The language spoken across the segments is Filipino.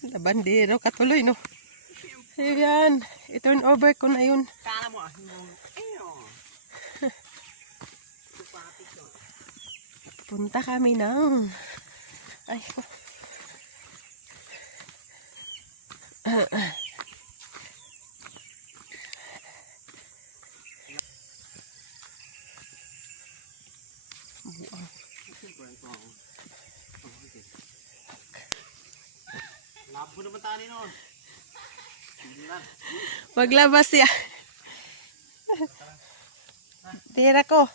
Labandero katuloy, no? Ayan. I-turn over ko na yun. Kala mo ah. Punta kami ng... Ay, ko. Labo naman tani noon. Maglabas siya. Tira ko.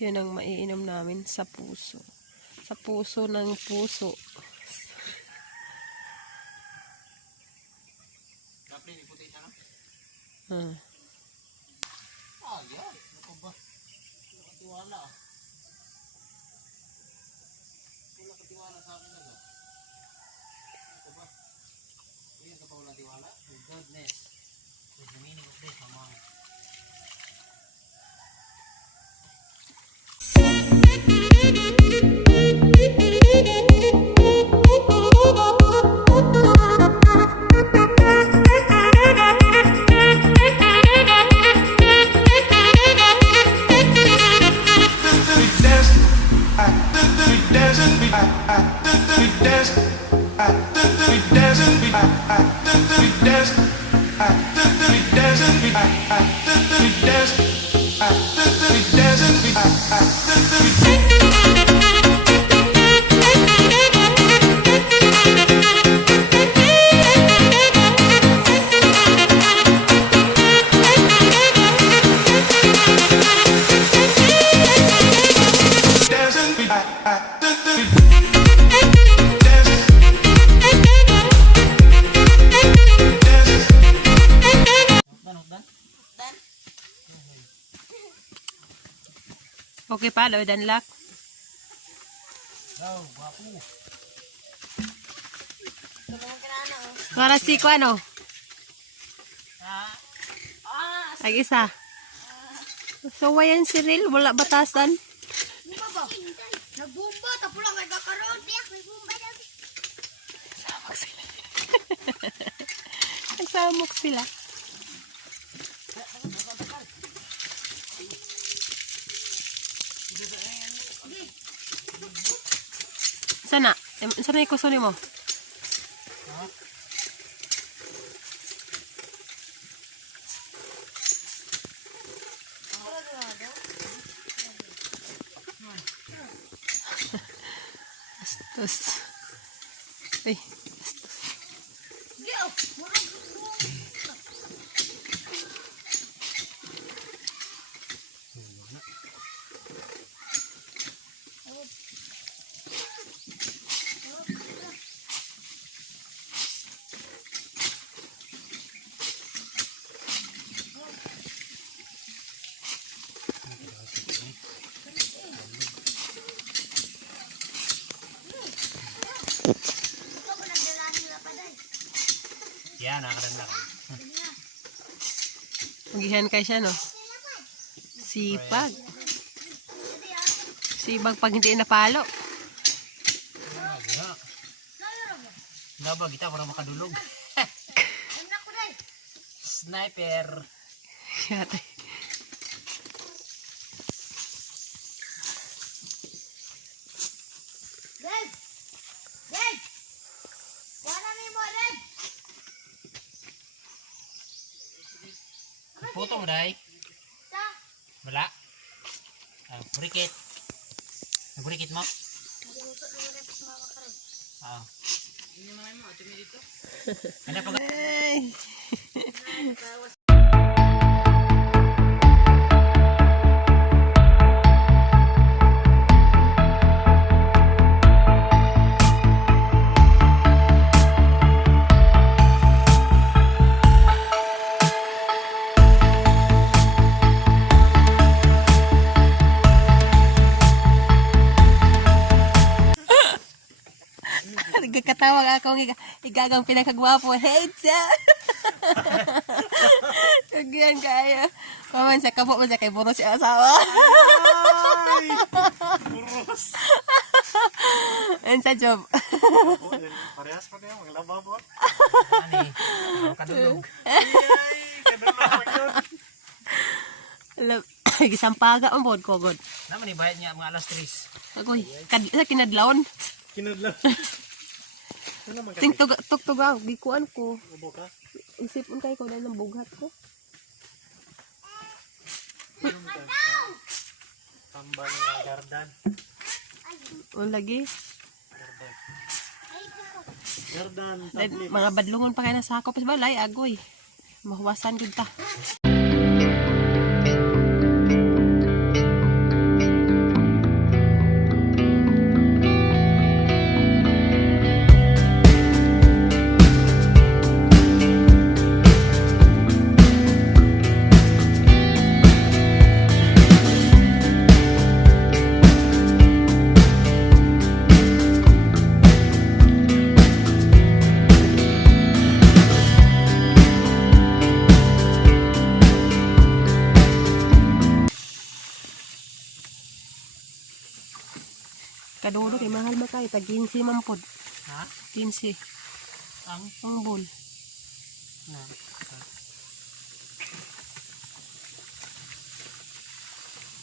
Yun ang maiinom namin sa puso. Sa puso ng puso. Kapli, may puti na. Hmm. Ah, yan. Ano ba? Nakatiwala ah. Wala katiwala sa akin na. Ano ba? Hindi ka pa wala tiwala? Oh goodness. There's the meaning of this, mama. Okay pa, Lord Unlock. Oh, guwapo. Para si ko ano? Ay isa. So wayan si Ril, wala batasan. Nagbomba, tapo lang kay kakaroon. May bomba daw. Samok sila. Nagsamok sila. Sana? Sana yung kuso mo? Astos. Ay, astos. Yan, nakakadanda ka. Magihan ka siya, no? Sipag. Sipag pag hindi napalo. Laba kita para makadulog. Sniper. Yate. Red! Red! Wala na mo, Red! Puto mo, Day? Sa? Wala? Burikit. Burikit mo? Naguto na rin sa mga karoon. Oo. Hindi naman mo, tumi dito. Ano pa ba? Ay. Tawag akong igagang pinakagwapo. Hey, Cha! Kagyan kaya. Paman sa kabo mo sa kay Boros yung asawa. Ay! Buros! And sa job. Oh, parehas pa kayo, mga lababo. Ani, kadulog. Ay, kanula pa yun. Gisampaga ang bod ko, God. Naman ni bayad niya mga alas 3. Agoy, sa kinadlawon. Kinadla. Ano naman kasi? Ting tugtugaw, gikuan ko. Ubo ka? Isipon kay ko dahil ng bughat ko. Tambal ng gardan. O lagi. Gardan. Gardan, Dahil tablet. mga badlungon pa kayo na sakop. Pas balay, agoy. Mahuwasan gud ta. Kadulo kay mahal makay. Tag 15 man pod. Ha? 15. Ang Ang bol. na.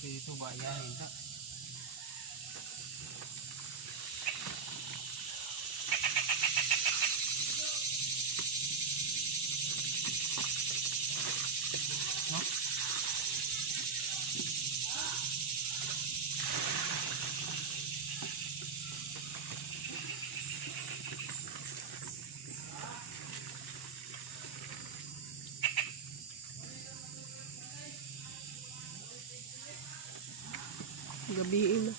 Dito ba yan? Ito. No? Gabiin na.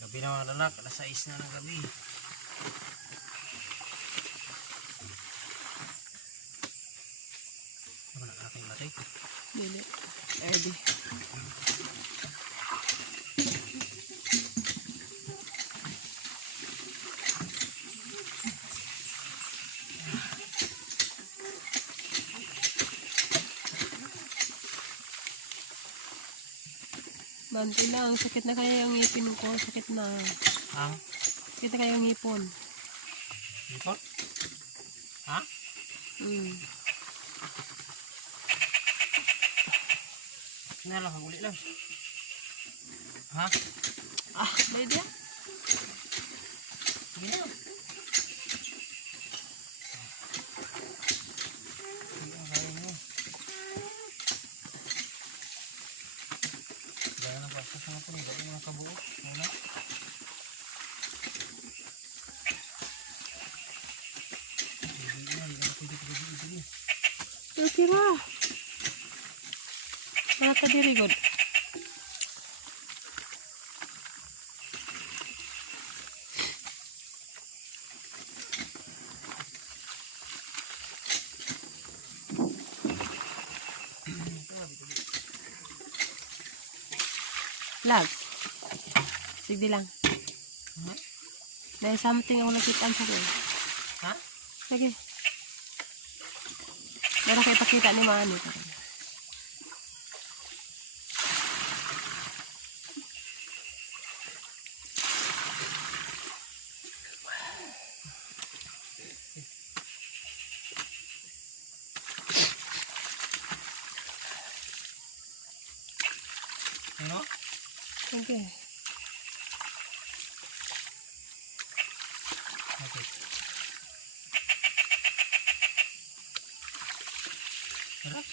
Gabi na mga lalak, alas 6 na ng gabi. Ano na aking batik? Dili. Ready. Manti lang. Sakit na kaya yung ngipin ko. Sakit na. Ang? Sakit na kaya yung ngipon. Ito? Ha? Hmm. Nalang, uli lang. Ha? Ah, may dia. Sige na. Sige ang kaya mo. Gaya ng basta sa mga punong, gawin mga kabuo. Muna. Sige na, hindi na pwede. Okay ba? Wala ka diri, God. Lag. Sige lang. Ha? Dahil something ako nakitaan sa ko. Ha? Sige. Meron kayo pakita ni Mani. Ano? Sige. Okay. Sarap.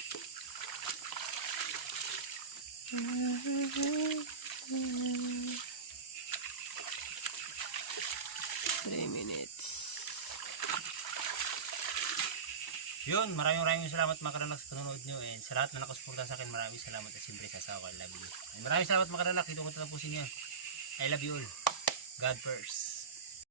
Three minutes. Yun, maraming salamat mga karanak sa panonood nyo. And sa lahat na nakasuporta sa akin, maraming salamat. At siyempre sa asawa ko, I love you. And maraming salamat mga karanak. Dito ko tatapusin yan. I love you all. God first.